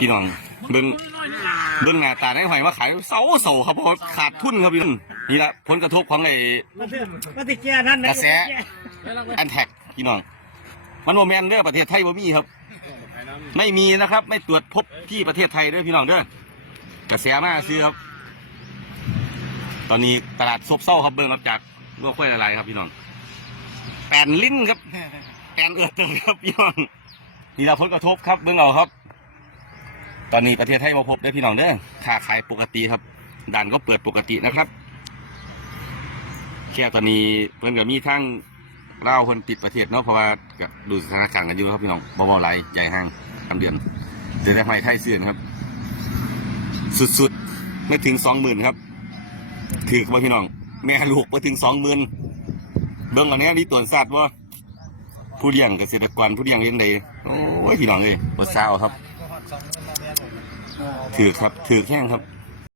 พี่น้องเบิ่งเบิ่งหน้าตาได้หอยว่าขายเสาเสาครับเพราะขาดทุนครับพี่น้องนี่ละผลกระทบของไอ้มาติเกียร์ท่านนะกระแสอันแท็กพี่น้องมันโมแมนเด้อประเทศไทยบ่มีครับ ไม่มีนะครับ ไม่ตรวจพบที่ประเทศไทยเด้อพี่น้องเด้อกระแสมาซื้อครับ ตอนนี้ตลาดซบเซาครับเบิ่งครับจากวัวควายละลายครับพี่น้องแปนลิ้นครับแปนเอือดตึงครับพี่น้อง นี่เราผลกระทบครับเบิ่งเอาครับ ตอนนี้ประเทศไทยมาพบเด้พี่น้องเด้อค้าขายปกติครับด่านก็เปิดปกตินะครับแค่ตอนนี้เพิ่นก็มีทั้งเล่าคนปิดประเทศเนาะเพราะว่าก็ดูสถานการณ์กันอยู่ครับพี่น้องบ่บ่ไหลใหญ่ห้างกำเดือนเดือนแรกไม่ไทยเสื่อนครับ สุดๆไม่ถึงสองหมื่นครับถือว่าพี่น้อง แม่ลูกไปถึงสองหมื่นเบิ่งอันนี้นี่ตัวจสัตว์ว่า ผู้เลี้ยงเกษตรกรผู้เลี้ยงเลี้ยงใดโอ้ยพี่น้องเลยปวดซาวครับถือครับถือแข้งครับ